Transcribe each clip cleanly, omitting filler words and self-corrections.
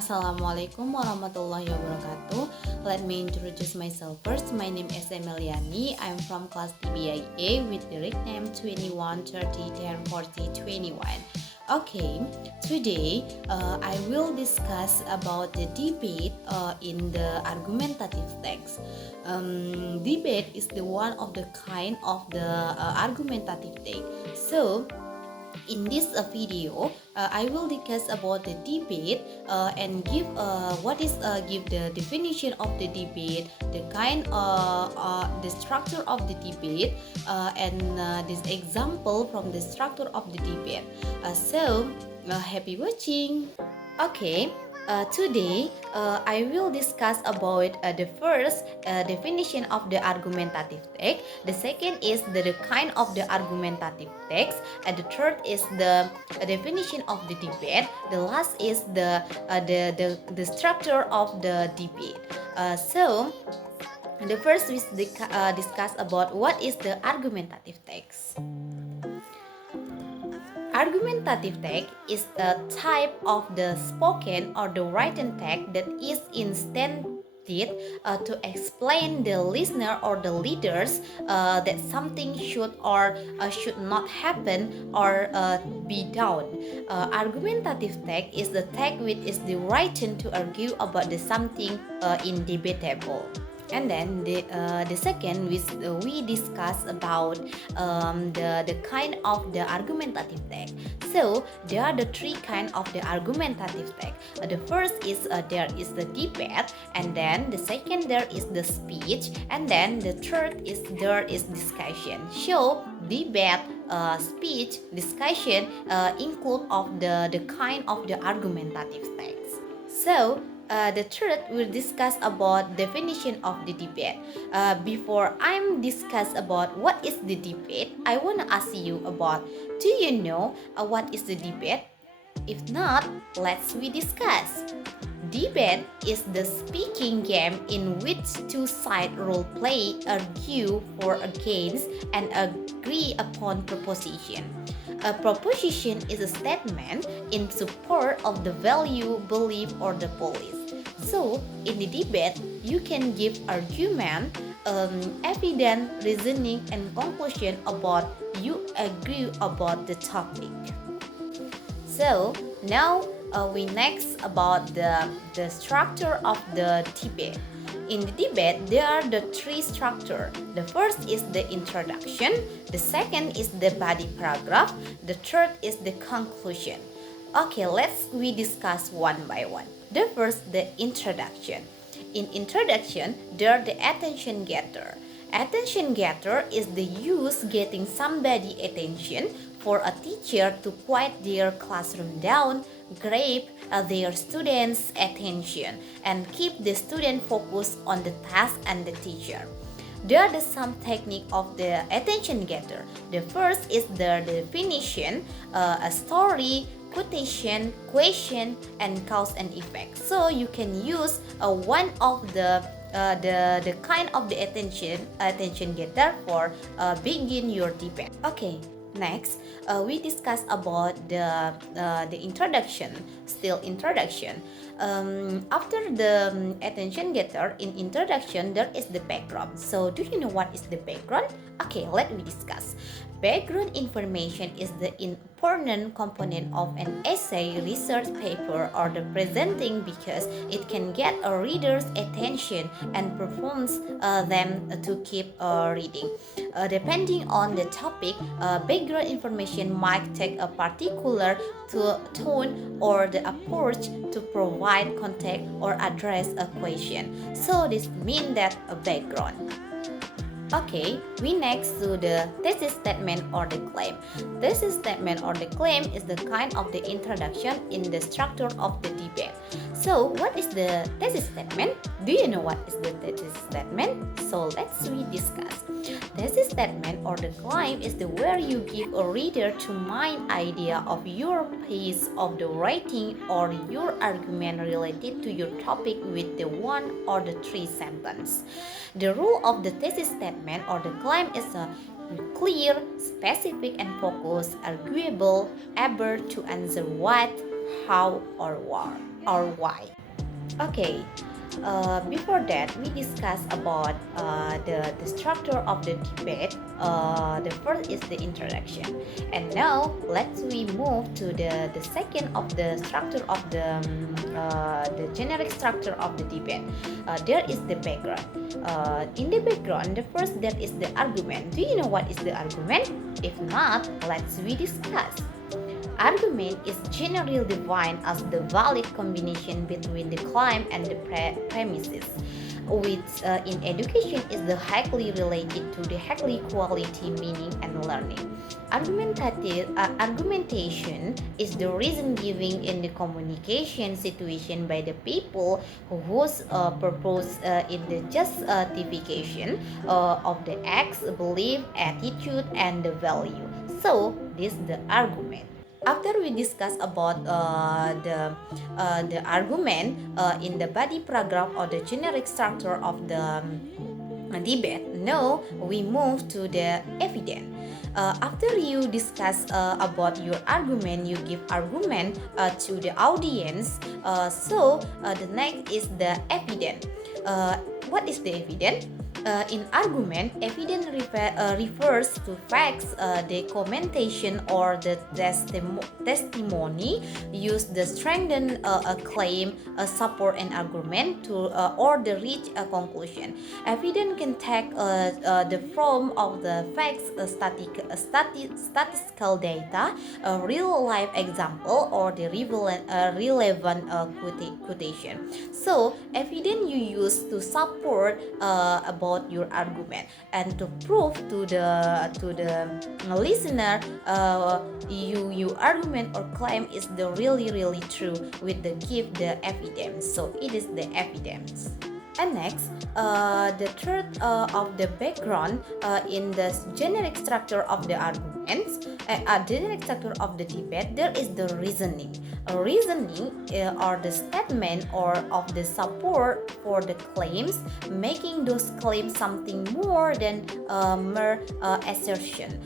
Assalamualaikum warahmatullahi wabarakatuh. Let me introduce myself first. My name is Emil Yani. I'm from class TBIA with the nickname 21 30 10 40 21. Okay, today I will discuss about the debate in the argumentative text. Debate is the one of the kind of the argumentative text. So in this video, I will discuss about the debate and give give the definition of the debate, the kind the structure of the debate, and this example from the structure of the debate. Happy watching. Okay, today I will discuss about the first definition of the argumentative text. The second is the kind of the argumentative text, and the third is the definition of the debate. The last is the structure of the debate. The first we discuss about what is the argumentative text. Argumentative text is a type of the spoken or the written text that is intended to explain the listener or the leaders that something should or should not happen or be done. Argumentative text is the text which is the written to argue about the something in debatable. And then the second we discuss about the kind of the argumentative text. So there are the three kind of the argumentative text. The first is there is the debate, and then the second there is the speech, and then the third is there is discussion. So debate, speech, discussion include of the kind of the argumentative text. So the third will discuss about definition of the debate. Before I'm discuss about what is the debate, I wanna ask you about, do you know what is the debate? If not, let's we discuss. Debate is the speaking game in which two sides role play, argue for against, and agree upon proposition. A proposition is a statement in support of the value, belief, or the policy. So, in the debate, you can give argument, evidence, reasoning, and conclusion about you agree about the topic. So, now we next about the structure of the debate. In the debate, there are the three structure. The first is the introduction, the second is the body paragraph, the third is the conclusion. Okay, we discuss one by one. The first, the introduction. In introduction, there are the attention getter. Attention getter is the use getting somebody attention for a teacher to quiet their classroom down, grab their students' attention, and keep the student focused on the task and the teacher. There are some technique of the attention getter. The first is the definition, a story, quotation, question, and cause and effect. So you can use one of the kind of the attention getter for begin your debate. Okay. Next, we discuss about the introduction. Still introduction. After the attention getter in introduction, there is the background. So, do you know what is the background? Okay, let me discuss. Background information is the important component of an essay, research paper, or the presenting because it can get a reader's attention and performs them to keep reading. Depending on the topic, background information might take a particular tone or the approach to provide context or address a question. So this means that a background. Okay, we next to the thesis statement or the claim. Thesis statement or the claim is the kind of the introduction in the structure of the debate. So, what is the thesis statement? Do you know what is the thesis statement? So, let's discuss. Thesis statement or the claim is the where you give a reader to mind idea of your piece of the writing or your argument related to your topic with the one or the three sentence. The rule of the thesis statement or the claim is a clear, specific, and focused, arguable, able to answer what, how, or why. Okay, before that, we discuss about the structure of the debate. The first is the introduction, and now we move to the second of the structure of the generic structure of the debate. There is the background. In the background, the first that is the argument. Do you know what is the argument? If not, we discuss. Argument is generally defined as the valid combination between the claim and the premises, which in education is the highly related to the highly quality meaning and learning. Argumentation is the reason giving in the communication situation by the people whose purpose in the justification of the acts, belief, attitude, and the value. So this is the argument. After we discuss about the argument in the body paragraph or the generic structure of the debate, now we move to the evidence. After you discuss about your argument, you give argument to the audience. The next is the evidence. What is the evidence? In argument, evidence refers to facts, the commentation or the testimony used to strengthen a claim, support an argument to or to reach a conclusion. Evidence can take the form of the facts, statistical data, a real life example, or the relevant quotation. So, evidence you use to support about your argument and to prove to the listener your argument or claim is the really true with the give the evidence. So it is the evidence. And next, the third of the background in the generic structure of the arguments, generic structure of the debate, there is the reasoning. Reasoning or the statement or of the support for the claims, making those claims something more than mere assertion.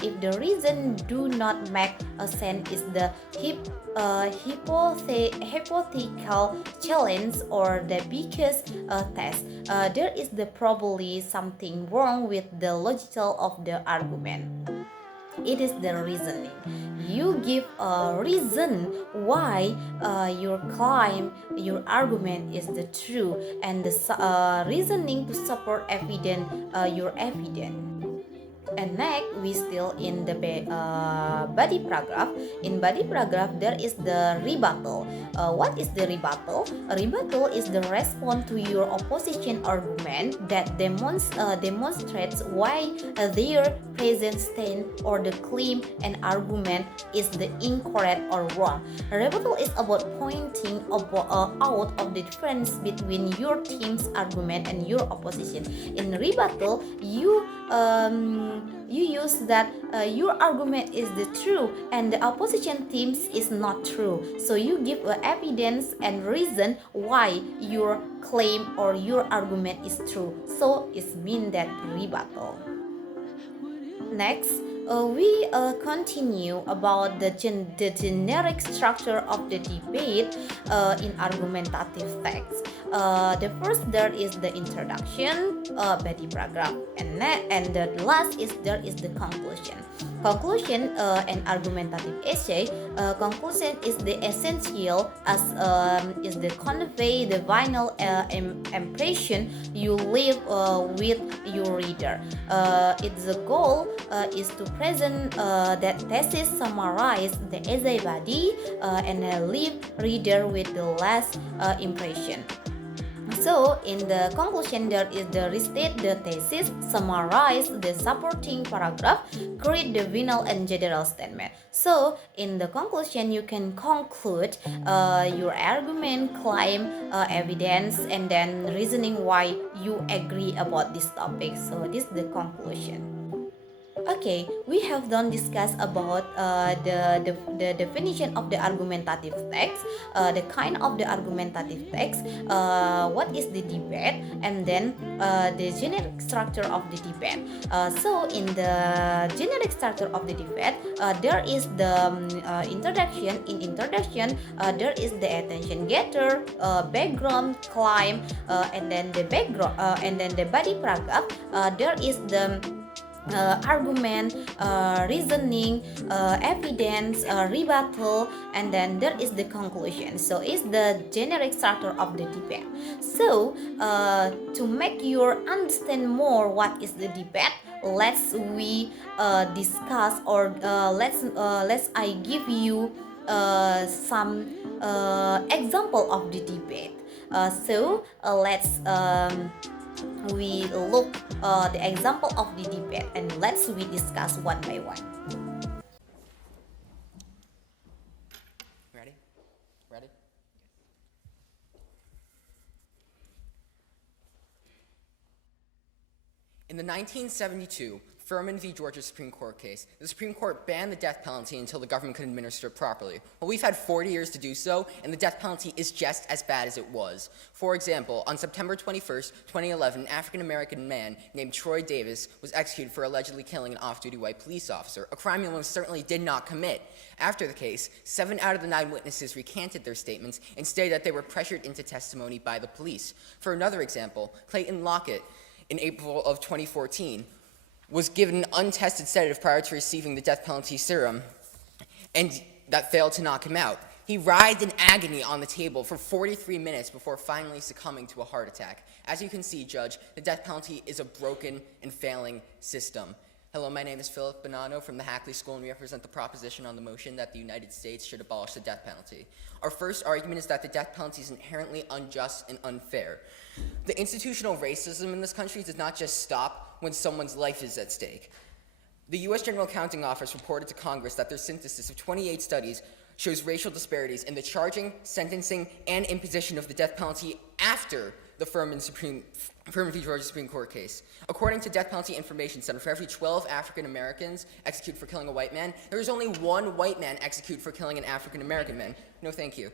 If the reason do not make a sense, is the hypothetical challenge or the biggest test. There is the probably something wrong with the logical of the argument. It is the reasoning. You give a reason why your claim, your argument is the true, and the reasoning to support evidence, your evidence. And next, we still in the body paragraph. In body paragraph, there is the rebuttal. What is the rebuttal? A rebuttal is the response to your opposition argument that demonstrates why their present stand or the claim and argument is the incorrect or wrong. A rebuttal is about pointing out of the difference between your team's argument and your opposition. In rebuttal, you use that your argument is the true and the opposition teams is not true. So you give evidence and reason why your claim or your argument is true. So it means that rebuttal. Next, we continue about the generic structure of the debate in argumentative text. The first there is the introduction, body paragraph, and the last is there is the conclusion. Conclusion and argumentative essay. Conclusion is the essential as is the convey the final impression you leave with your reader. Its goal is to present that thesis, summarize the essay body, and leave reader with the last impression. So, in the conclusion, there is the restate the thesis, summarize the supporting paragraph, create the final and general statement. So, in the conclusion, you can conclude your argument, claim, evidence, and then reasoning why you agree about this topic. So, this is the conclusion. Okay, we have done discuss about the definition of the argumentative text, the kind of the argumentative text, what is the debate, and then the generic structure of the debate. So in the generic structure of the debate, there is the introduction. In introduction, there is the attention getter, background, climb, and then the background, and then the body paragraph. There is the argument, reasoning, evidence, rebuttal, and then there is the conclusion. So it's the generic structure of the debate. So to make you understand more what is the debate, let's we discuss, or let's I give you some example of the debate. Let's we look the example of the debate, and let's we discuss one by one. Ready? Ready? In the 1972 Furman v. Georgia Supreme Court case, the Supreme Court banned the death penalty until the government could administer it properly. Well, we've had 40 years to do so, and the death penalty is just as bad as it was. For example, on September 21st, 2011, an African-American man named Troy Davis was executed for allegedly killing an off-duty white police officer, a crime he almost certainly did not commit. After the case, 7 out of the 9 witnesses recanted their statements and stated that they were pressured into testimony by the police. For another example, Clayton Lockett, in April of 2014, was given an untested sedative prior to receiving the death penalty serum, and that failed to knock him out. He writhed in agony on the table for 43 minutes before finally succumbing to a heart attack. As you can see, Judge, the death penalty is a broken and failing system. Hello, my name is Philip Bonanno from the Hackley School, and we represent the proposition on the motion that the United States should abolish the death penalty. Our first argument is that the death penalty is inherently unjust and unfair. The institutional racism in this country does not just stop when someone's life is at stake. The U.S. General Accounting Office reported to Congress that their synthesis of 28 studies shows racial disparities in the charging, sentencing, and imposition of the death penalty after the Furman v. Georgia Supreme Court case. According to Death Penalty Information Center, for every 12 African Americans executed for killing a white man, there is only 1 white man executed for killing an African American man. No, thank you.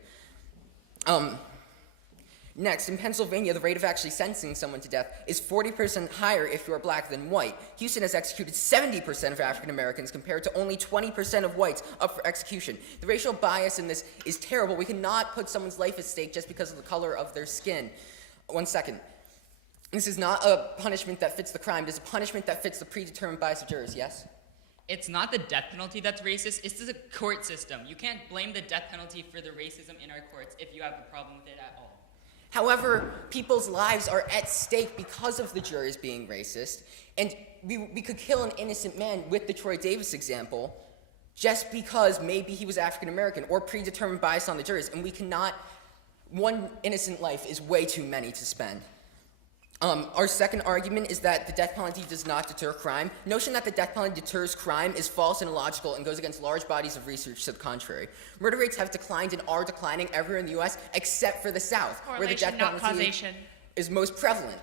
Next, in Pennsylvania, the rate of actually sentencing someone to death is 40% higher if you are black than white. Houston has executed 70% of African Americans compared to only 20% of whites up for execution. The racial bias in this is terrible. We cannot put someone's life at stake just because of the color of their skin. 1 second. This is not a punishment that fits the crime. It is a punishment that fits the predetermined bias of jurors, yes? It's not the death penalty that's racist, it's the court system. You can't blame the death penalty for the racism in our courts if you have a problem with it at all. However, people's lives are at stake because of the jurors being racist, and we could kill an innocent man with the Troy Davis example just because maybe he was African American or predetermined bias on the jurors, and we cannot, 1 innocent life is way too many to spend. Our second argument is that the death penalty does not deter crime. The notion that the death penalty deters crime is false and illogical and goes against large bodies of research to the contrary. Murder rates have declined and are declining everywhere in the U.S. except for the South, where the death penalty is most prevalent.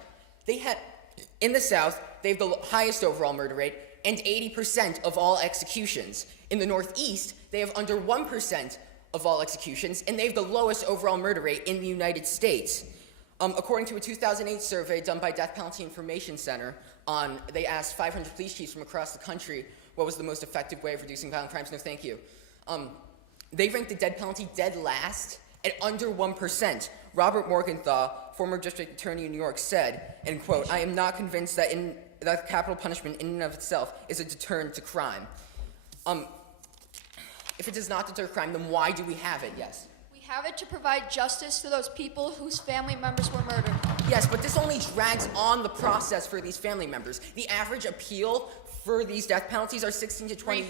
In the South, they have the highest overall murder rate and 80% of all executions. In the Northeast, they have under 1% of all executions, and they have the lowest overall murder rate in the United States. According to a 2008 survey done by Death Penalty Information Center, they asked 500 police chiefs from across the country what was the most effective way of reducing violent crimes. No, thank you. They ranked the death penalty dead last at under 1%. Robert Morgenthau, former district attorney in New York, said, and quote, "I am not convinced that capital punishment in and of itself is a deterrent to crime." If it does not deter crime, then why do we have it? Yes? We have it to provide justice to those people whose family members were murdered. Yes, but this only drags on the process for these family members. The average appeal for these death penalties are 16 to 20 years.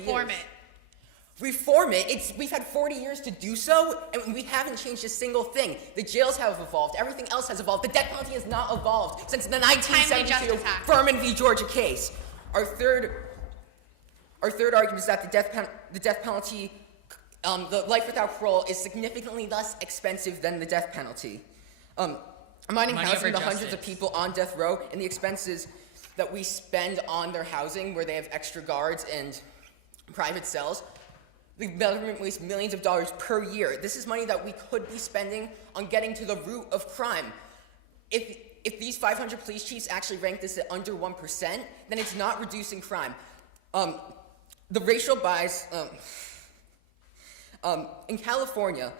Reform it. We've had 40 years to do so, and we haven't changed a single thing. The jails have evolved. Everything else has evolved. The death penalty has not evolved since the 1972 Furman v. Georgia case. Our third argument is that the death penalty, the life without parole, is significantly less expensive than the death penalty. Reminding housing the hundreds of people on death row and the expenses that we spend on their housing, where they have extra guards and private cells. The government wastes millions of dollars per year. This is money that we could be spending on getting to the root of crime. If these 500 police chiefs actually rank this at under 1%, then it's not reducing crime. The racial bias, in California,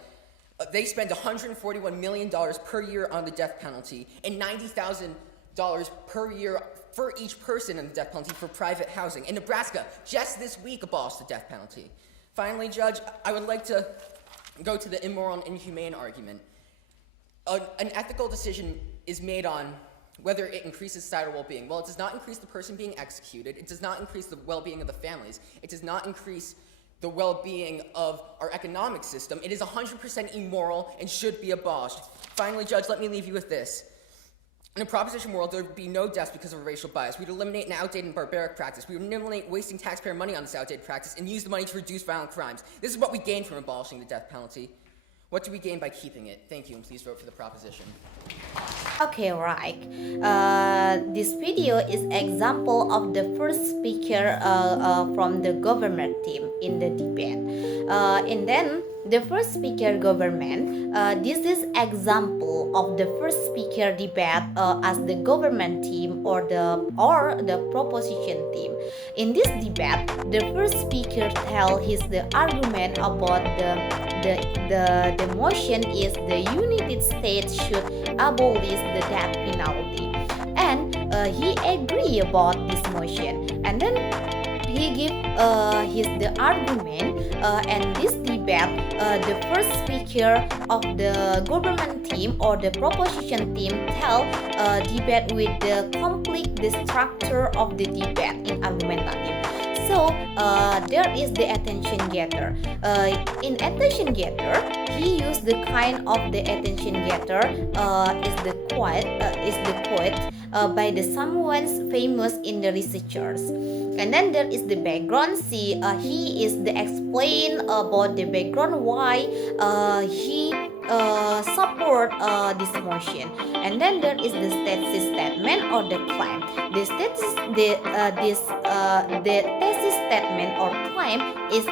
they spend $141 million per year on the death penalty and $90,000 per year for each person in the death penalty for private housing. In Nebraska, just this week abolished the death penalty. Finally, Judge, I would like to go to the immoral and inhumane argument. An ethical decision is made on whether it increases societal well-being. Well, it does not increase the person being executed. It does not increase the well-being of the families. It does not increase the well-being of our economic system. It is 100% immoral and should be abolished. Finally, Judge, let me leave you with this. In a proposition world, there would be no deaths because of a racial bias. We'd eliminate an outdated and barbaric practice. We would eliminate wasting taxpayer money on this outdated practice and use the money to reduce violent crimes. This is what we gain from abolishing the death penalty. What do we gain by keeping it? Thank you, and please vote for the proposition. Okay, right. This video is example of the first speaker from the government team in the debate. And then the first speaker government, this is example of the first speaker debate as the government team or the proposition team. In this debate, the first speaker tell the argument about the motion is the United States should abolish the death penalty, and he agree about this motion, and then he give the argument, and this debate, the first speaker of the government team or the proposition team tell debate with the complete the structure of the debate in argumentative. So there is the attention getter. In attention getter, he used the kind of the attention getter is the quote by the someone's famous in the researchers. And then there is the background. See, he is the explain about the background why he support this motion. And then there is the thesis statement or the claim. The thesis statement or claim is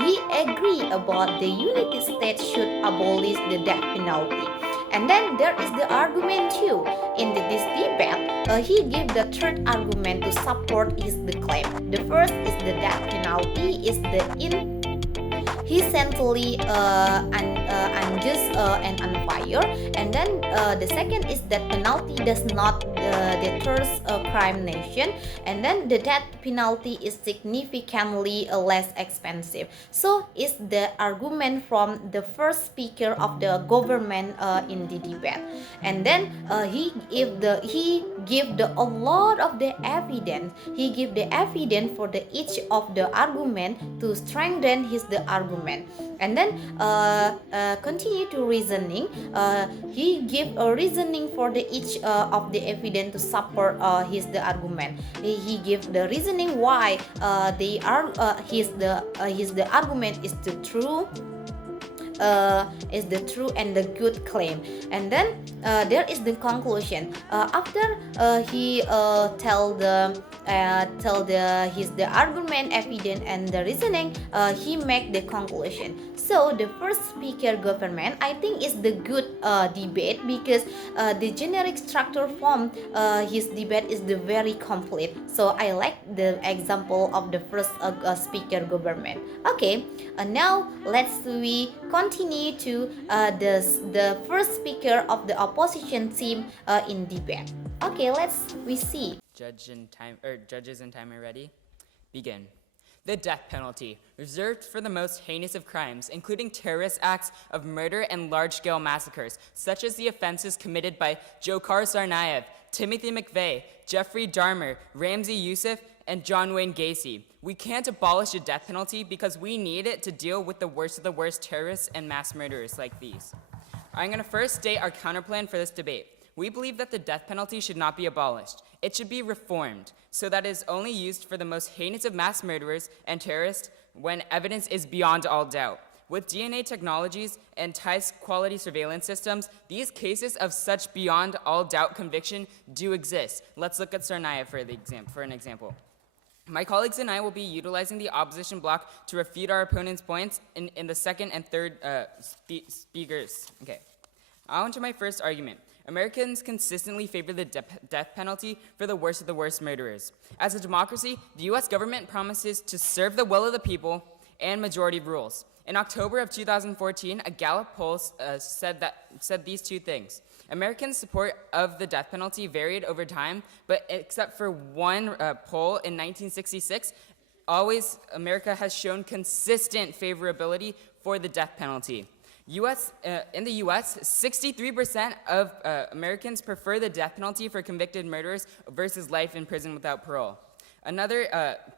he agree about the United States should abolish the death penalty. And then there is the argument too. In this debate, he give the third argument to support the claim. The first is the death penalty is the inherently unjust and unfair. And then the second is that penalty does not deters a crime nation. And then the death penalty is significantly less expensive. So it's the argument from the first speaker of the government in the debate. And then he give a lot of the evidence. He give the evidence for each of the argument to strengthen the argument. And then continue to reasoning. He give a reasoning for each of the evidence to support the argument. He give the reasoning why the argument is the true. Is the true and the good claim. And then there is the conclusion. After he tell the argument, evidence, and the reasoning, he make the conclusion. So the first speaker government, I think, is the good debate because the generic structure form his debate is the very complete. So I like the example of the first speaker government. Okay, now we continue to the first speaker of the opposition team in debate. Okay, we see. Judges and timer ready? Begin. The death penalty, reserved for the most heinous of crimes, including terrorist acts of murder and large-scale massacres, such as the offenses committed by Dzhokhar Tsarnaev, Timothy McVeigh, Jeffrey Dahmer, Ramzi Youssef, and John Wayne Gacy. We can't abolish the death penalty because we need it to deal with the worst of the worst terrorists and mass murderers like these. I'm going to first state our counterplan for this debate. We believe that the death penalty should not be abolished. It should be reformed so that it is only used for the most heinous of mass murderers and terrorists when evidence is beyond all doubt. With DNA technologies and high-quality surveillance systems, these cases of such beyond all doubt conviction do exist. Let's look at Tsarnaev for an example. My colleagues and I will be utilizing the opposition block to refute our opponent's points in the second and third speakers. Okay. On to my first argument. Americans consistently favor the death penalty for the worst of the worst murderers. As a democracy, the U.S. government promises to serve the will of the people and majority rules. In October of 2014, a Gallup poll said these two things. Americans' support of the death penalty varied over time, but except for one poll in 1966, America has shown consistent favorability for the death penalty. In the U.S., 63% of Americans prefer the death penalty for convicted murderers versus life in prison without parole. Another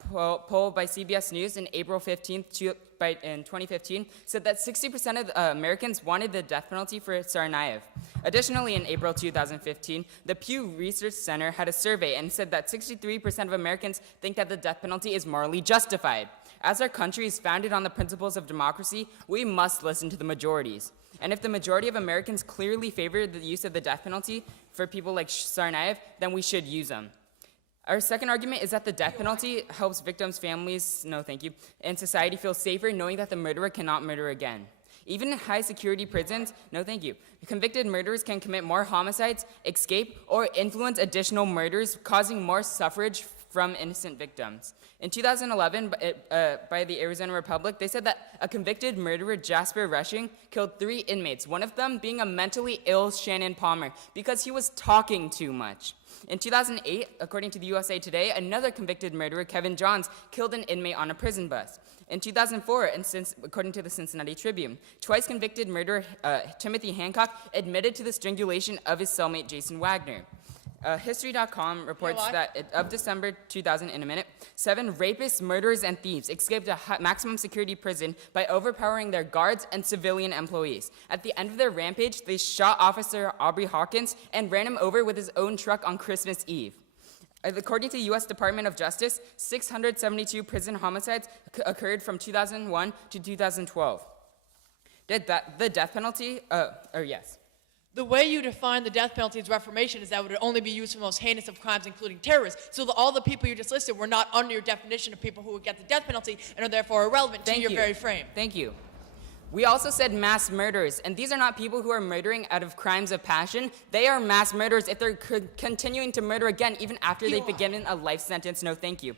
poll by CBS News in April 15th, in 2015 said that 60% of Americans wanted the death penalty for Tsarnaev. Additionally, in April 2015, the Pew Research Center had a survey and said that 63% of Americans think that the death penalty is morally justified. As our country is founded on the principles of democracy, we must listen to the majorities. And if the majority of Americans clearly favor the use of the death penalty for people like Tsarnaev, then we should use them. Our second argument is that the death penalty helps victims' families, and society feel safer knowing that the murderer cannot murder again. Even in high-security prisons, convicted murderers can commit more homicides, escape, or influence additional murders, causing more suffrage from innocent victims. In 2011, by the Arizona Republic, they said that a convicted murderer, Jasper Rushing, killed 3 inmates, one of them being a mentally ill Shannon Palmer, because he was talking too much. In 2008, according to the USA Today, another convicted murderer, Kevin Johns, killed an inmate on a prison bus. In 2004, according to the Cincinnati Tribune, twice convicted murderer Timothy Hancock admitted to the strangulation of his cellmate Jason Wagner. History.com reports that of December 2000, 7 rapists, murderers, and thieves escaped a maximum security prison by overpowering their guards and civilian employees. At the end of their rampage, they shot Officer Aubrey Hawkins and ran him over with his own truck on Christmas Eve. According to the U.S. Department of Justice, 672 prison homicides occurred from 2001 to 2012. The death penalty? Yes. The way you define the death penalty as reformation is that it would only be used for the most heinous of crimes, including terrorists. So all the people you just listed were not under your definition of people who would get the death penalty and are therefore irrelevant to your very frame. Thank you. We also said mass murderers, and these are not people who are murdering out of crimes of passion. They are mass murderers if they're continuing to murder again, even after they begin a life sentence. No, thank you.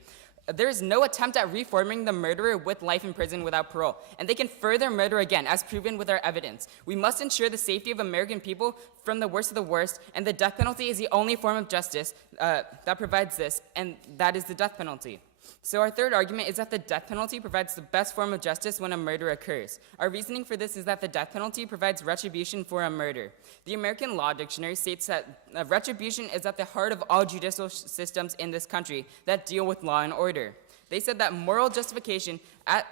There is no attempt at reforming the murderer with life in prison without parole, and they can further murder again, as proven with our evidence. We must ensure the safety of American people from the worst of the worst, and the death penalty is the only form of justice that provides this, and that is the death penalty. So our third argument is that the death penalty provides the best form of justice when a murder occurs. Our reasoning for this is that the death penalty provides retribution for a murder. The American Law Dictionary states that retribution is at the heart of all judicial systems in this country that deal with law and order. They said that moral justification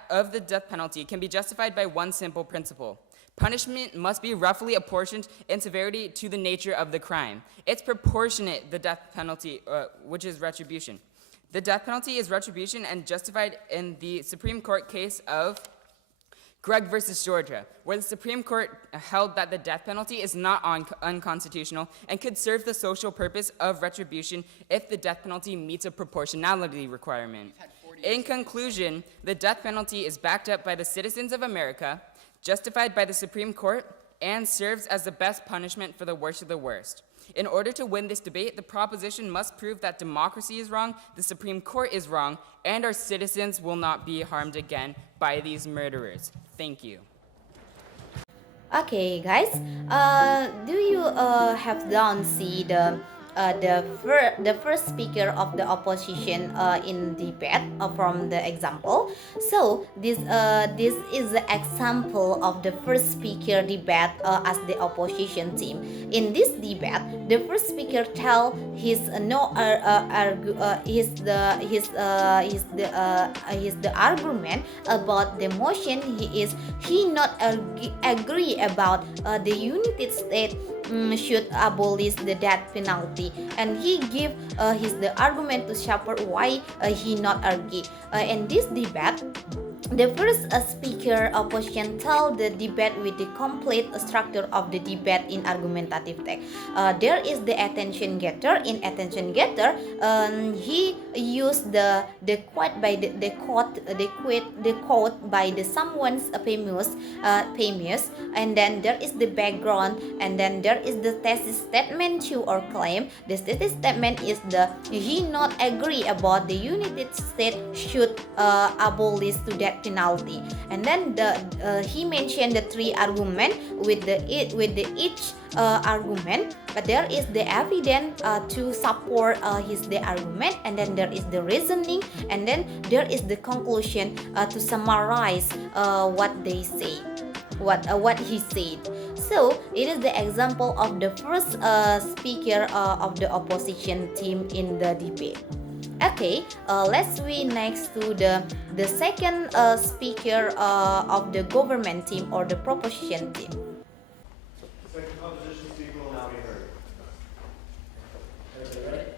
of the death penalty can be justified by one simple principle. Punishment must be roughly apportioned in severity to the nature of the crime. It's proportionate, the death penalty, which is retribution. The death penalty is retribution and justified in the Supreme Court case of Gregg versus Georgia, where the Supreme Court held that the death penalty is not unconstitutional and could serve the social purpose of retribution if the death penalty meets a proportionality requirement. In conclusion, the death penalty is backed up by the citizens of America, justified by the Supreme Court, and serves as the best punishment for the worst of the worst. In order to win this debate, the proposition must prove that democracy is wrong, the Supreme Court is wrong, and our citizens will not be harmed again by these murderers. Thank you. Okay, guys. Do you have done see the first speaker of the opposition in debate from the example? So this is the example of the first speaker debate as the opposition team. In this debate, the first speaker tell his argument about the motion. He not agree about the United States should abolish the death penalty, and he give the argument to shepherd why he not agree. In this debate, The first speaker opposition tell the debate with the complete structure of the debate in argumentative text. There is the attention getter. In attention getter, he used the quote by the quote by the someone's famous, and then there is the background, and then there is the thesis statement to or claim. The thesis statement is the he not agree about the United States should abolish to that penalty, and then he mentioned the three argument with each argument, but there is the evidence to support the argument, and then there is the reasoning, and then there is the conclusion to summarize what they say, what he said. So it is the example of the first speaker of the opposition team in the debate. Okay, let's we next to the second speaker of the government team or the proposition team. The second proposition speaker will now be heard. Everybody ready?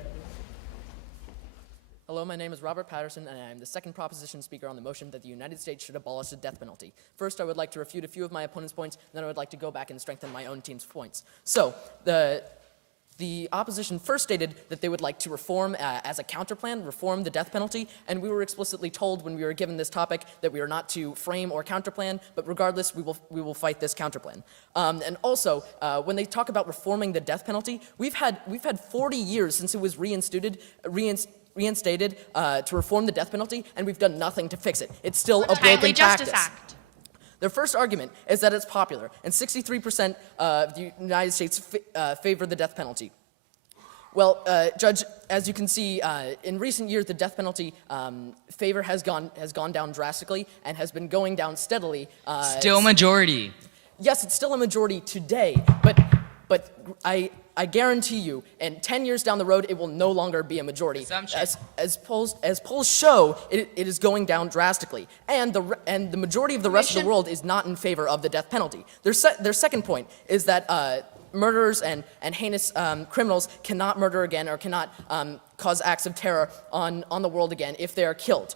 Hello, my name is Robert Patterson, and I am the second proposition speaker on the motion that the United States should abolish the death penalty. First, I would like to refute a few of my opponent's points, then I would like to go back and strengthen my own team's points. So, the opposition first stated that they would like to reform, as a counterplan, reform the death penalty, and we were explicitly told when we were given this topic that we are not to frame or counterplan, but regardless, we will fight this counterplan. And also, when they talk about reforming the death penalty, we've had 40 years since it was reinstated to reform the death penalty, and we've done nothing to fix it. It's still a broken practice. Their first argument is that it's popular, and 63% of the United States favor the death penalty. Well, Judge, as you can see, in recent years, the death penalty favor has gone down drastically and has been going down steadily. Still majority. Yes, it's still a majority today, but I guarantee you, in 10 years down the road, it will no longer be a majority. Assumption. As polls show, it is going down drastically, and the majority of the rest of the world is not in favor of the death penalty. Their second point is that murderers and heinous criminals cannot murder again or cannot cause acts of terror on the world again if they are killed.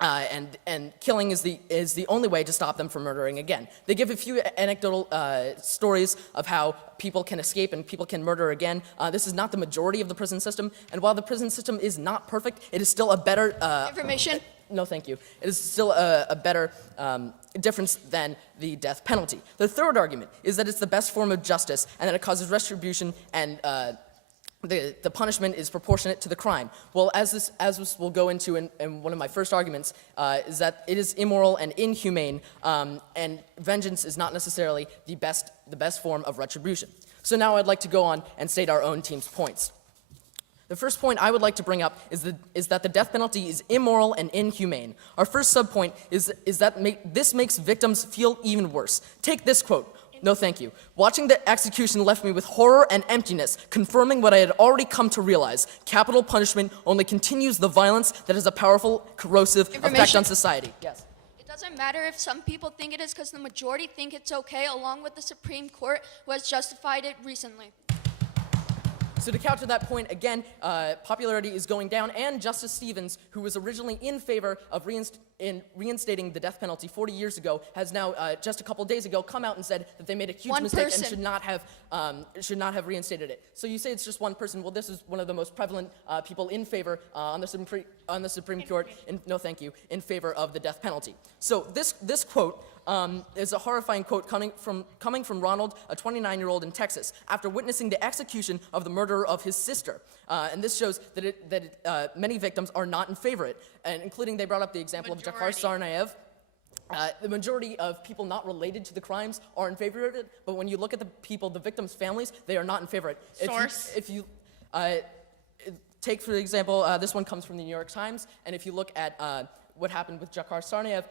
And killing is the only way to stop them from murdering again. They give a few anecdotal stories of how people can escape and people can murder again. This is not the majority of the prison system, and while the prison system is not perfect, it is still a better... Information? No, thank you. It is still a better difference than the death penalty. The third argument is that it's the best form of justice and that it causes retribution and... The punishment is proportionate to the crime. Well, as this will go into in one of my first arguments, is that it is immoral and inhumane, and vengeance is not necessarily the best form of retribution. So now I'd like to go on and state our own team's points. The first point I would like to bring up is that the death penalty is immoral and inhumane. Our first subpoint is that this makes victims feel even worse. Take this quote. No, thank you. Watching the execution left me with horror and emptiness, confirming what I had already come to realize. Capital punishment only continues the violence that has a powerful, corrosive effect on society. Yes. It doesn't matter if some people think it is because the majority think it's okay, along with the Supreme Court, who has justified it recently. So to counter that point, again, popularity is going down, and Justice Stevens, who was originally in favor of reinstating the death penalty 40 years ago, has now, just a couple days ago, come out and said that they made a huge mistake and should not have reinstated it. So you say it's just one person. Well, this is one of the most prevalent people in favor on the Supreme Court. No, thank you. In favor of the death penalty. So this quote. Is a horrifying quote coming from Ronald, a 29-year-old in Texas, after witnessing the execution of the murderer of his sister. And this shows that many victims are not in favor of it, and including they brought up the example of Jakhar Tsarnaev. The majority of people not related to the crimes are in favor of it, but when you look at the victims' families, they are not in favor of it. Source? If you take, for example, this one comes from the New York Times, and if you look at what happened with Jakhar Tsarnaev,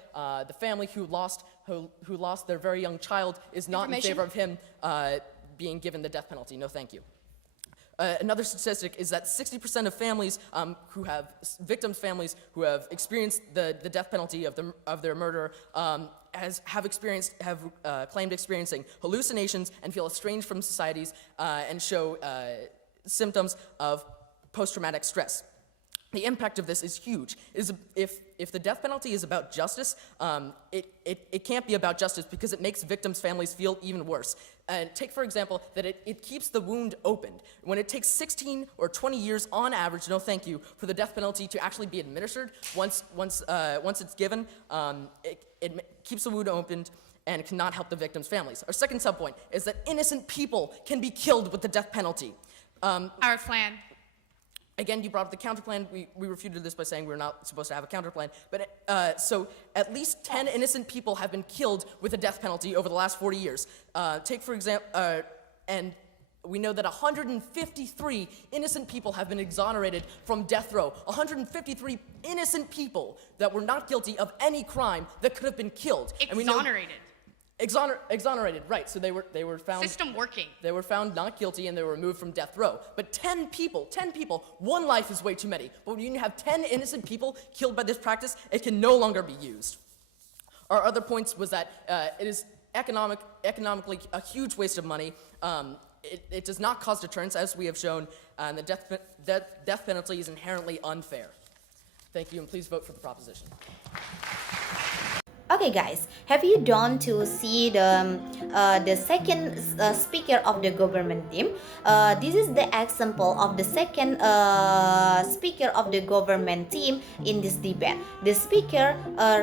the family who lost their very young child is not in favor of him being given the death penalty. No, thank you. Another statistic is that 60% of families victims' families who have experienced the death penalty of their murderer have claimed experiencing hallucinations and feel estranged from societies and show symptoms of post-traumatic stress. The impact of this is huge. If the death penalty is about justice, it can't be about justice because it makes victims' families feel even worse. And take, for example, that it keeps the wound opened. When it takes 16 or 20 years on average, no thank you, for the death penalty to actually be administered, once it's given, it keeps the wound opened and cannot help the victims' families. Our second subpoint is that innocent people can be killed with the death penalty. Our plan. Again, you brought up the counterplan. We refuted this by saying we're not supposed to have a counterplan. But so at least 10 innocent people have been killed with a death penalty over the last 40 years. Take, for example, and we know that 153 innocent people have been exonerated from death row. 153 innocent people that were not guilty of any crime that could have been killed. Exonerated. Exonerated, right? So they were found. System working. They were found not guilty and they were removed from death row. But 10 people, one life is way too many. But when you have 10 innocent people killed by this practice, it can no longer be used. Our other points was that it is economically a huge waste of money. It does not cause deterrence, as we have shown, and the death penalty is inherently unfair. Thank you, and please vote for the proposition. Okay guys, have you done to see the second speaker of the government team? This is the example of the second speaker of the government team in this debate. The speaker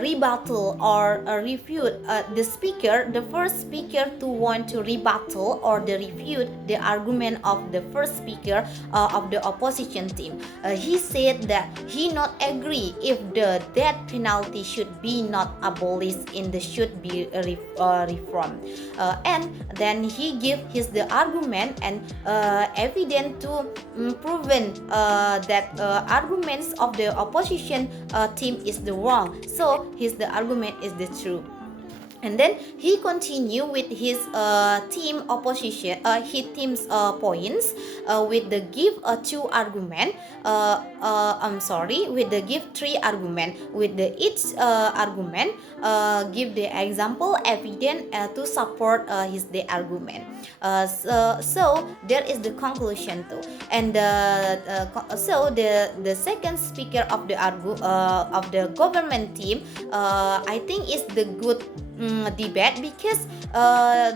rebuttal or refute the first speaker to want to rebuttal or refute the argument of the first speaker of the opposition team. He said that he not agree if the death penalty should be not abolished in the should be reformed, and then he give the argument and evidence to proven that arguments of the opposition team is the wrong, so the argument is the true. And then he continue with his team opposition, his team's points with the give two argument. With the give three argument. With the each argument, give the example evidence to support the argument. So there is the conclusion too. And so the second speaker of the government team, I think is the good debate because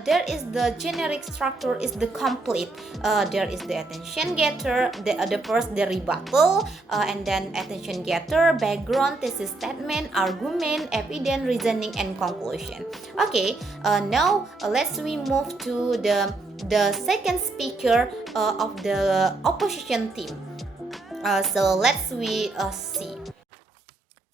there is the generic structure is the complete. There is the attention getter, the first the rebuttal, and then attention getter, background, thesis statement, argument, evidence, reasoning, and conclusion. Okay, now let's move to the second speaker of the opposition team. So let's see.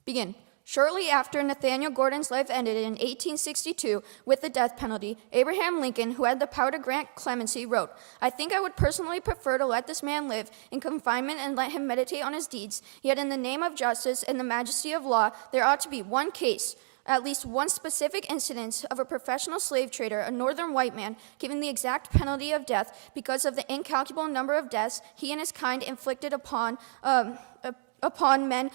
Begin. Shortly after Nathaniel Gordon's life ended in 1862 with the death penalty, Abraham Lincoln, who had the power to grant clemency, wrote, "I think I would personally prefer to let this man live in confinement and let him meditate on his deeds. Yet in the name of justice and the majesty of law, there ought to be one case, at least one specific incident of a professional slave trader, a northern white man, given the exact penalty of death because of the incalculable number of deaths he and his kind inflicted upon men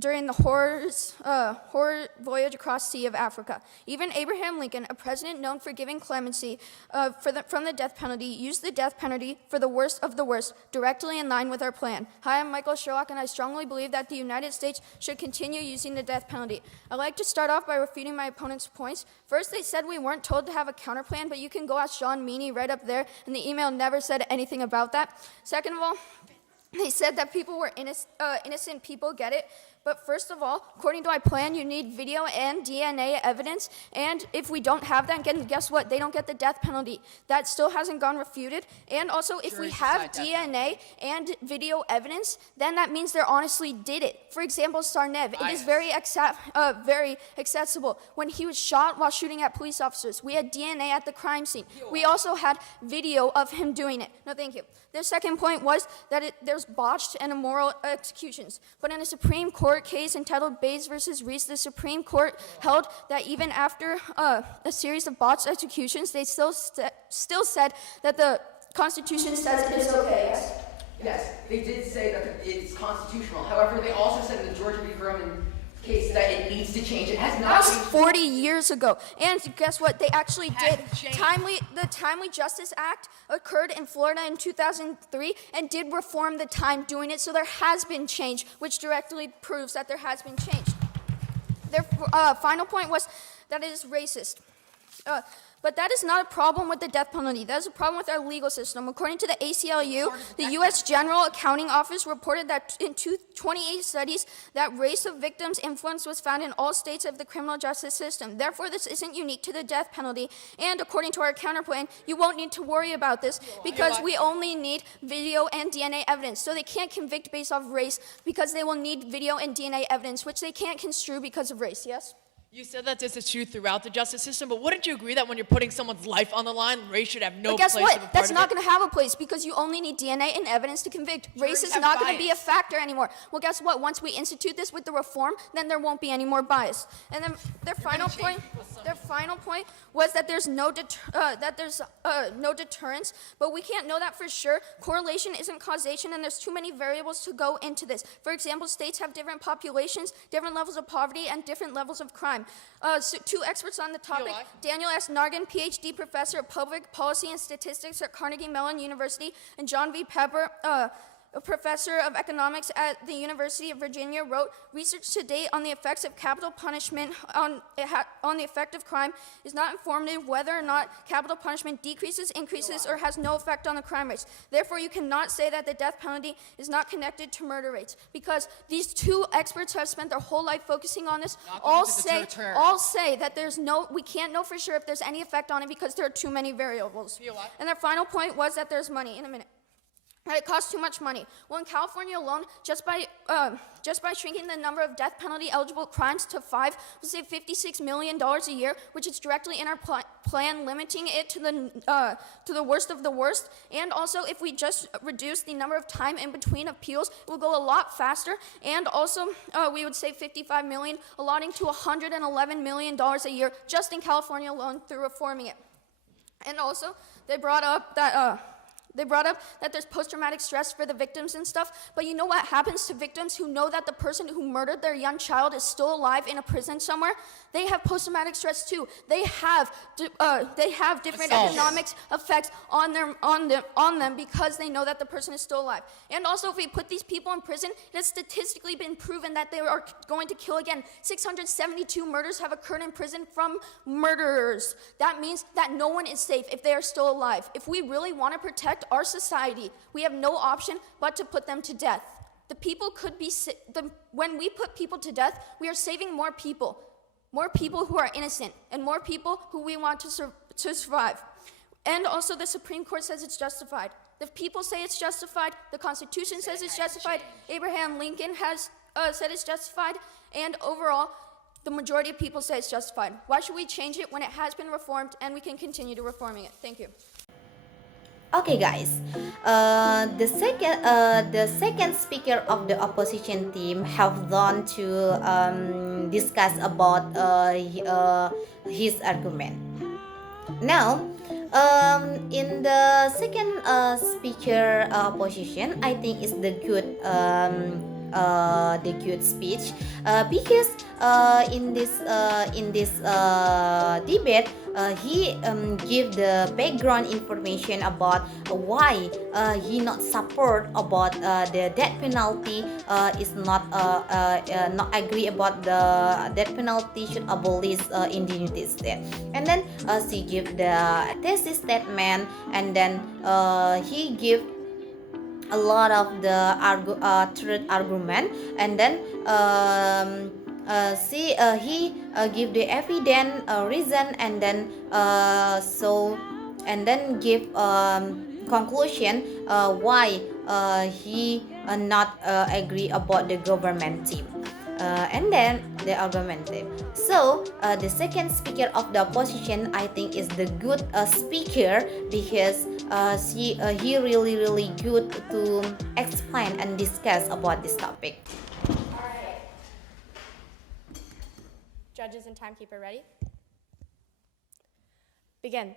during the horror voyage across the sea of Africa. Even Abraham Lincoln, a president known for giving clemency from the death penalty, used the death penalty for the worst of the worst, directly in line with our plan. Hi, I'm Michael Sherlock, and I strongly believe that the United States should continue using the death penalty. I'd like to start off by refuting my opponent's points. First, they said we weren't told to have a counterplan, but you can go ask Sean Meany right up there, and the email never said anything about that. Second of all, they said that people were innocent people, get it? But first of all, according to my plan, you need video and DNA evidence. And if we don't have that, guess what? They don't get the death penalty. That still hasn't gone refuted. And also, if we have DNA and video evidence, then that means they honestly did it. For example, Sarnev, it is very accessible. When he was shot while shooting at police officers, we had DNA at the crime scene. We also had video of him doing it. No, thank you. Their second point was that there's botched and immoral executions. But in a Supreme Court case entitled Bays versus Reese, the Supreme Court held that even after a series of botched executions, they still said that the Constitution says it is okay. Yes, they did say that it's constitutional. However, they also said in the Georgia v. Furman case that it needs to change. It has That not was changed. 40 years ago. And guess what? They actually did. Hasn't changed. The Timely Justice Act occurred in Florida in 2003 and did reform the time doing it. So there has been change, which directly proves that there has been change. Their final point was that it is racist. But that is not a problem with the death penalty. That is a problem with our legal system. According to the ACLU, the U.S. General Accounting Office reported that in 28 studies that race of victims' influence was found in all states of the criminal justice system. Therefore, this isn't unique to the death penalty. And according to our counterpoint, you won't need to worry about this because we only need video and DNA evidence. So they can't convict based off race because they will need video and DNA evidence, which they can't construe because of race, yes? You said that this is true throughout the justice system, but wouldn't you agree that when you're putting someone's life on the line, race should have no But guess place what? to be part That's of not it? going to have a place because you only need DNA and evidence to convict. Race is have not going to be a bias. factor anymore. Well, guess what? Once we institute this with the reform, then there won't be any more bias. And then their final point was that there's no deterrence, but we can't know that for sure. Correlation isn't causation, and there's too many variables to go into this. For example, states have different populations, different levels of poverty, and different levels of crime. So two experts on the topic, POI? Daniel S. Nargan, PhD professor of public policy and statistics at Carnegie Mellon University, and John V. Pepper, a professor of economics at the University of Virginia, wrote, research to date on the effects of capital punishment on the effect of crime is not informative whether or not capital punishment decreases, increases, or has no effect on the crime rates. Therefore, you cannot say that the death penalty is not connected to murder rates because these two experts who have spent their whole life focusing on this all say that we can't know for sure if there's any effect on it because there are too many variables. POI? And their final point was that there's money. In a minute. That it costs too much money. Well, in California alone, just by shrinking the number of death penalty eligible crimes to 5, we'll save $56 million a year, which is directly in our plan, limiting it to the worst of the worst. And also, if we just reduce the number of time in between appeals, it will go a lot faster. And also, we would save $55 million, allotting to $111 million a year just in California alone through reforming it. And also, they brought up that there's post-traumatic stress for the victims and stuff, but you know what happens to victims who know that the person who murdered their young child is still alive in a prison somewhere? They have post-traumatic stress too. They have different economic effects on them because they know that the person is still alive. And also, if we put these people in prison, it has statistically been proven that they are going to kill again. 672 murders have occurred in prison from murderers. That means that no one is safe if they are still alive. If we really want to protect our society, we have no option but to put them to death. When we put people to death, we are saving more people who are innocent, and more people who we want to survive. And also, the Supreme Court says it's justified. The people say it's justified. The Constitution says it's justified. Abraham Lincoln has said it's justified. And overall, the majority of people say it's justified. Why should we change it when it has been reformed and we can continue to reforming it? Thank you. Okay, guys. The second speaker of the opposition team have gone to discuss about his argument. Now, in the second speaker opposition, I think is the good speech because in this debate he give the background information about why he not support about the death penalty is not agree about the death penalty should abolish in the United States. And then she give the thesis statement, and then he give a lot of the third argument, and then he give the evidence reason, and then give conclusion why he not agree about the government team. And then the argumentative. So the second speaker of the opposition, I think, is the good speaker because he really good to explain and discuss about this topic. Judges and timekeeper ready? Begin.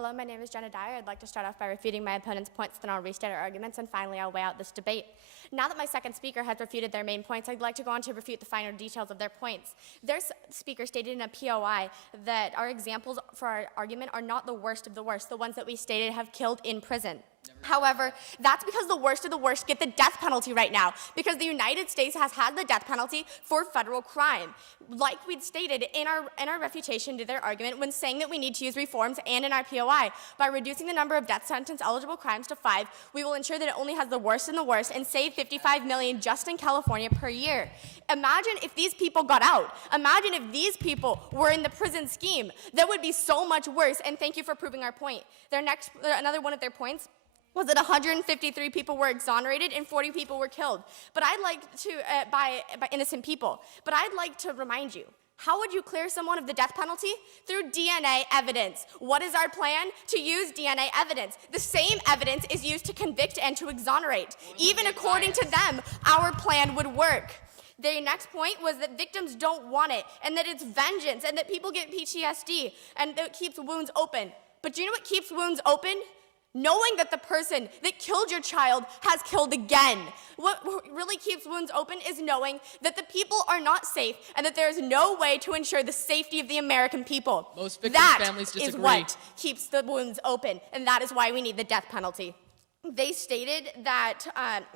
Hello, my name is Jenna Dyer. I'd like to start off by refuting my opponent's points, then I'll restate our arguments, and finally I'll weigh out this debate. Now that my second speaker has refuted their main points, I'd like to go on to refute the finer details of their points. Their speaker stated in a POI that our examples for our argument are not the worst of the worst. The ones that we stated have killed in prison. However, that's because the worst of the worst get the death penalty right now, because the United States has had the death penalty for federal crime. Like we'd stated in our refutation to their argument when saying that we need to use reforms and in our POI, by reducing the number of death sentence eligible crimes to 5, we will ensure that it only has the worst and the worst and save 55 million just in California per year. Imagine if these people got out. Imagine if these people were in the prison scheme. That would be so much worse, and thank you for proving our point. Another one of their points was that 153 people were exonerated and 40 people were killed. But I'd like to, by innocent people. But I'd like to remind you, how would you clear someone of the death penalty? Through DNA evidence. What is our plan? To use DNA evidence. The same evidence is used to convict and to exonerate. Even according to them, our plan would work. Their next point was that victims don't want it, and that it's vengeance, and that people get PTSD, and that it keeps wounds open. But do you know what keeps wounds open? Knowing that the person that killed your child has killed again. What really keeps wounds open is knowing that the people are not safe and that there is no way to ensure the safety of the American people. Most victims' families disagree. That is what keeps the wounds open, and that is why we need the death penalty. They stated that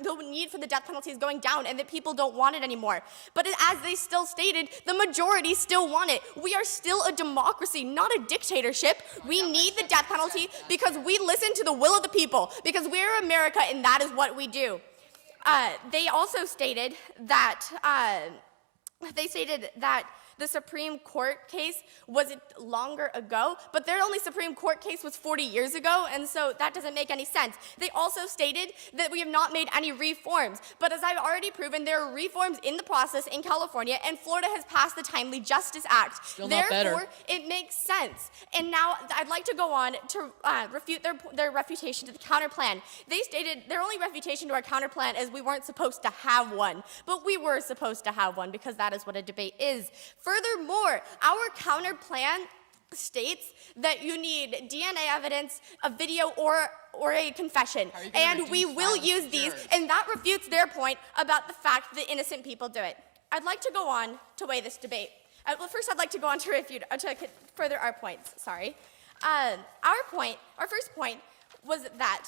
the need for the death penalty is going down and that people don't want it anymore. But as they still stated, the majority still want it. We are still a democracy, not a dictatorship. We need the death penalty because we listen to the will of the people, because we're America and that is what we do. They also stated that the Supreme Court case was longer ago, but their only Supreme Court case was 40 years ago, and so that doesn't make any sense. They also stated that we have not made any reforms, but as I've already proven, there are reforms in the process in California, and Florida has passed the Timely Justice Act. Still not better. Therefore, it makes sense. And now I'd like to go on to refute their refutation to the counterplan. They stated their only refutation to our counterplan is we weren't supposed to have one, but we were supposed to have one because that is what a debate is. Furthermore, our counterplan states that you need DNA evidence, a video, or a confession, and we will use these, and that refutes their point about the fact that innocent people do it. I'd like to go on to weigh this debate. Well, first I'd like to go on to refute, to further our points, sorry. Our first point was that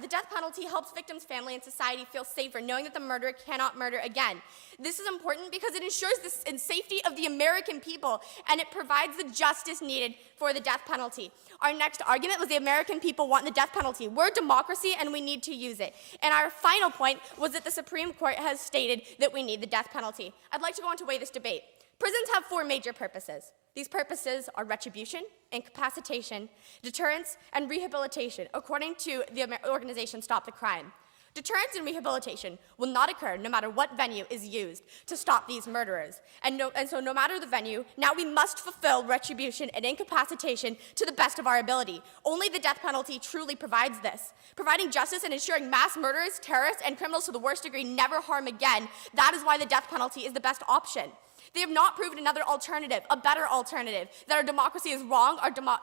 the death penalty helps victims' family and society feel safer, knowing that the murderer cannot murder again. This is important because it ensures the safety of the American people, and it provides the justice needed for the death penalty. Our next argument was the American people want the death penalty. We're a democracy, and we need to use it. And our final point was that the Supreme Court has stated that we need the death penalty. I'd like to go on to weigh this debate. Prisons have 4 major purposes. These purposes are retribution, incapacitation, deterrence, and rehabilitation, according to the organization Stop the Crime. Deterrence and rehabilitation will not occur no matter what venue is used to stop these murderers. And so no matter the venue, now we must fulfill retribution and incapacitation to the best of our ability. Only the death penalty truly provides this. Providing justice and ensuring mass murderers, terrorists, and criminals to the worst degree never harm again, that is why the death penalty is the best option. They have not proven another alternative, a better alternative, that our democracy is wrong,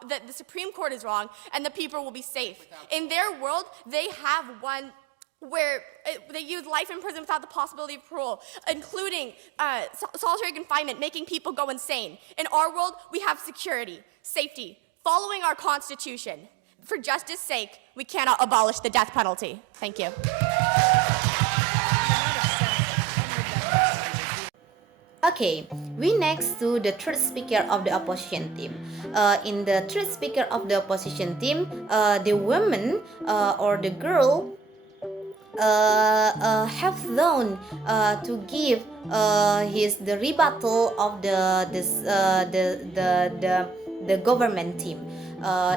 that the Supreme Court is wrong, and the people will be safe. In their world, they have one where they use life in prison without the possibility of parole, including solitary confinement, making people go insane. In our world, we have security, safety, following our Constitution. For justice's sake, we cannot abolish the death penalty. Thank you. Okay, we next to the third speaker of the opposition team. In the third speaker of the opposition team, the woman or the girl have known to give the rebuttal of the government team.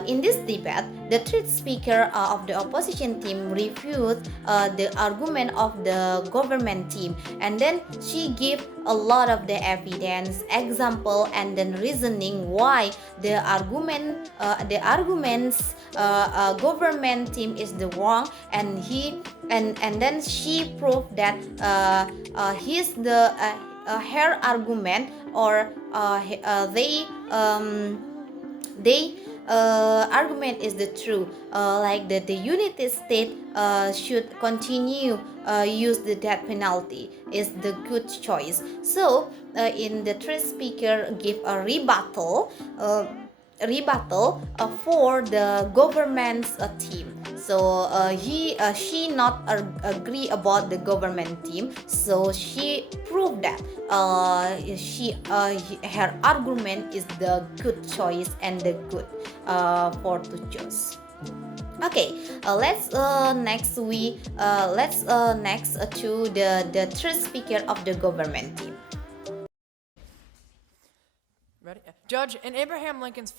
In this debate, the third speaker of the opposition team refused the argument of the government team, and then she gave a lot of the evidence, example, and then reasoning why the arguments government team is the wrong, and then she proved that her argument or they argument is the true. Like the United States should continue use the death penalty is the good choice. So in the third speaker give a rebuttal for the government's team. So she not agree about the government team. So she proved that her argument is the good choice and the good for to choose. Okay, let's next to the third speaker of the government team. Ready? Judge, in Abraham Lincoln's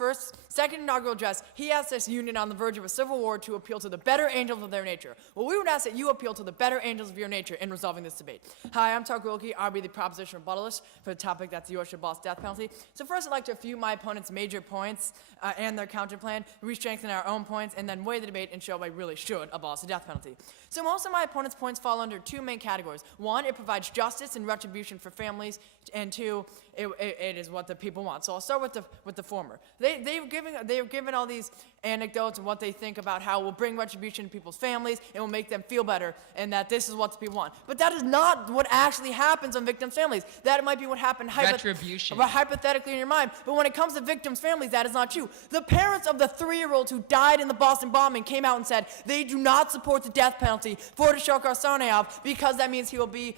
second inaugural address, he asked this union on the verge of a civil war to appeal to the better angels of their nature. Well, we would ask that you appeal to the better angels of your nature in resolving this debate. Hi, I'm Tark Wilkie. I'll be the proposition rebuttalist for the topic that's the U.S. should abolish death penalty. So first, I'd like to review my opponent's major points and their counter plan, re-strengthen our own points, and then weigh the debate and show why we really should abolish the death penalty. So most of my opponent's points fall under two main categories. One, it provides justice and retribution for families, and two, it is what the people want. So I'll start with the former. They've given all these anecdotes and what they think about how it will bring retribution to people's families, it will make them feel better, and that this is what the people want. But that is not what actually happens on victims' families. That might be what happened hypothetically in your mind. But when it comes to victims' families, that is not true. The parents of the 3-year-olds who died in the Boston bombing came out and said they do not support the death penalty for Ashok Assalamualaikum because that means he will be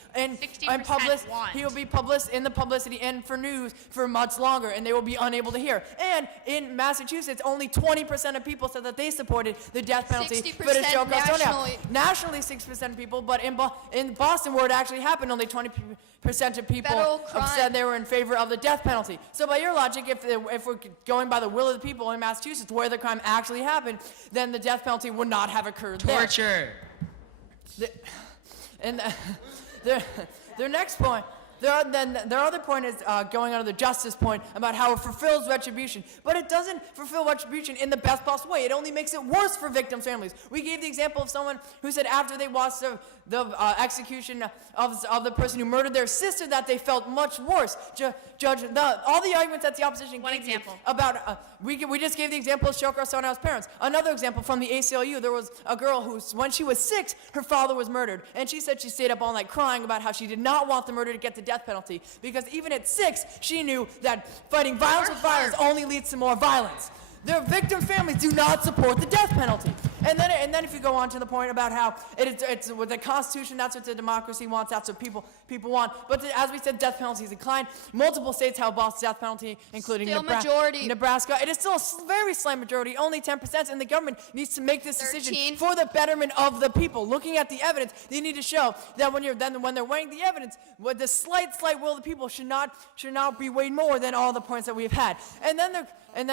published in the publicity and for news for much longer, and they will be unable to hear. And in Massachusetts, only 20% of people said that they supported the death penalty for Ashok Assalamualaikum. Nationally, 6% of people, but in Boston, where it actually happened, only 20% of people said they were in favor of the death penalty. So by your logic, if we're going by the will of the people in Massachusetts, where the crime actually happened, then the death penalty would not have occurred Torture. Their next point, their other point is going on to the justice point about how it fulfills retribution. But it doesn't fulfill retribution in the best possible way. It only makes it worse for victims' families. We gave the example of someone who said after they watched the execution of the person who murdered their sister that they felt much worse. Judge, all the arguments that the opposition gave about, we just gave the example of Shokar Sona's parents. Another example from the ACLU, there was a girl who, when she was 6, her father was murdered. And she said she stayed up all night crying about how she did not want the murder to get the death penalty. Because even at 6, she knew that fighting violence with violence only leads to more violence. Their victim families do not support the death penalty. And then if you go on to the point about how it's with the Constitution, that's what the democracy wants, that's what people want. But as we said, death penalty is declined. Multiple states have abolished death penalty, including Nebraska. It is still a very slight majority, only 10%, and the government needs to make this decision for the betterment of the people. Looking at the evidence, they need to show that when they're weighing the evidence, with the slight will of the people should not be weighed more than all the points that we've had. And then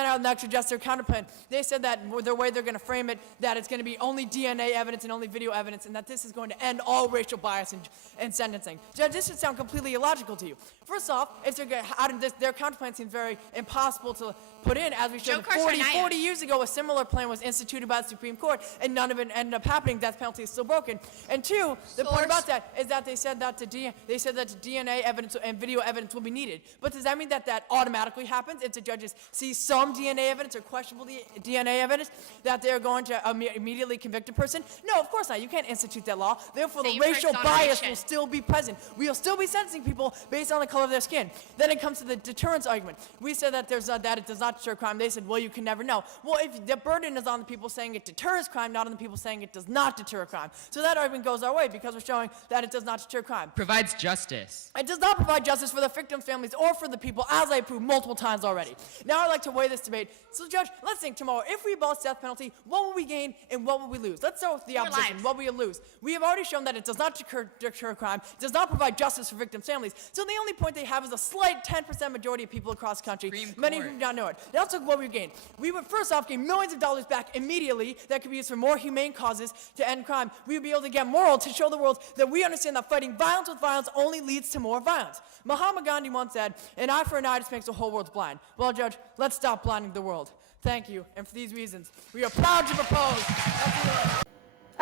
I'll next address their counterplan. They said that the way they're going to frame it, that it's going to be only DNA evidence and only video evidence, and that this is going to end all racial bias in sentencing. Judge, this should sound completely illogical to you. First off, if they're out of this, their counterplan seems very impossible to put in. As we showed 40 years ago, a similar plan was instituted by the Supreme Court, and none of it ended up happening. Death penalty is still broken. And two, the point about that is that they said that the DNA evidence and video evidence will be needed. But does that mean that automatically happens if the judges see some DNA evidence or questionable DNA evidence that they're going to immediately convict a person? No, of course not. You can't institute that law. Therefore, the racial bias will still be present. We will still be sentencing people based on the color of their skin. Then it comes to the deterrence argument. We said that that it does not deter crime. They said, well, you can never know. Well, if the burden is on the people saying it deters crime, not on the people saying it does not deter crime. So that argument goes our way because we're showing that it does not deter crime. Provides justice. It does not provide justice for the victims' families or for the people, as I proved multiple times already. Now I'd like to weigh this debate. So, Judge, let's think tomorrow. If we abolish death penalty, what will we gain and what will we lose? Let's start with the opposition. What will we lose? We have already shown that it does not deter crime, does not provide justice for victims' families. So the only point they have is a slight 10% majority of people across the country. Many of whom do not know it. Now let's look at what we gain. We would first off gain millions of dollars back immediately that could be used for more humane causes to end crime. We would be able to get moral to show the world that we understand that fighting violence with violence only leads to more violence. Mahatma Gandhi once said, an eye for an eye just makes the whole world blind. Well, Judge, let's stop blinding the world. Thank you, and for these reasons, we are proud to propose.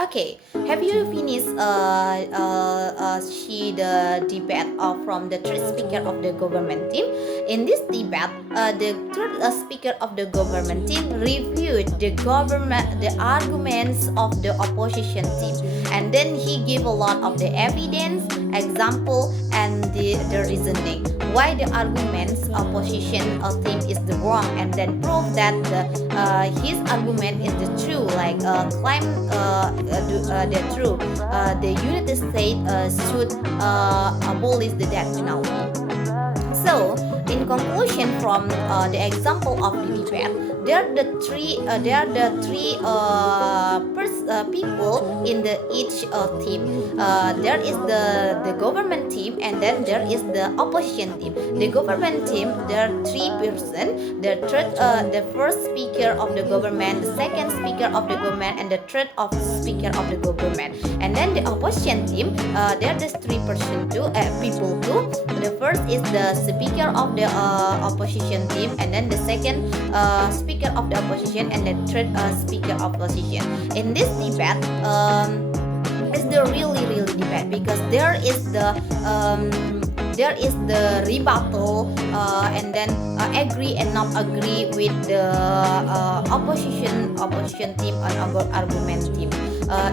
Okay, have you finished the debate from the third speaker of the government team? In this debate, the third speaker of the government team reviewed the arguments of the opposition team, and then he gave a lot of the evidence, example, and the reasoning why the arguments opposition team is the wrong, and then prove that his argument is the true, like claim the true. The United States should abolish the death penalty. So, in conclusion, from the example of the debate, there are the three people in the each team. There is the government team, and then there is the opposition team. The government team, there are three persons. The first speaker of the government, the second speaker of the government, and the third speaker of the government. And then the opposition team, there are the people too. The first is the speaker of the opposition team, and then the second speaker of the opposition, and the third speaker of opposition. In this debate, it's the really debate, because there is the rebuttal, and then agree and not agree with the opposition team and argument team.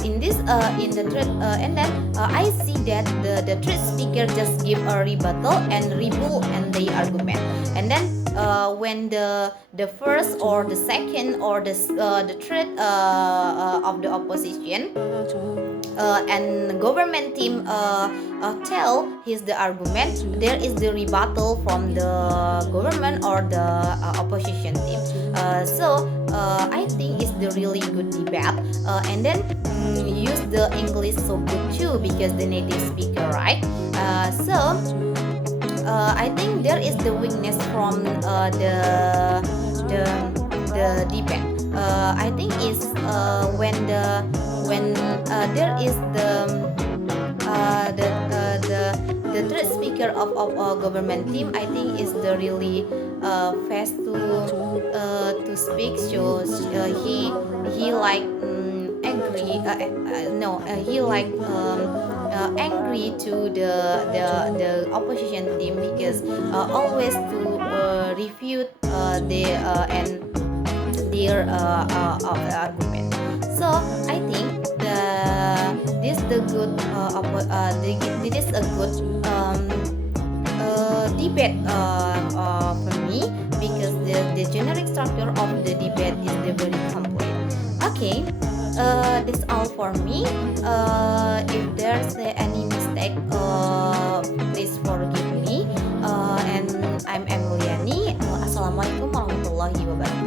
In the third, and then I see that the third speaker just give a rebuttal and rebut and the argument, and then when the first or the second or the third of the opposition and government team tell his the argument, there is the rebuttal from the government or the opposition team. So I think it's the really good debate, and then use the English so good too, because the native speaker, right? So I think there is the weakness from the debate. I think is when there is the third speaker of government team. I think is the really fast to speak. So he like angry. He like angry to the opposition team, because always to refute and their argument. So I think this is a good debate for me, because the generic structure of the debate is very complete. Okay, that's all for me. If there's any mistake, please forgive me. And I'm Emil Yani. Assalamualaikum warahmatullahi wabarakatuh.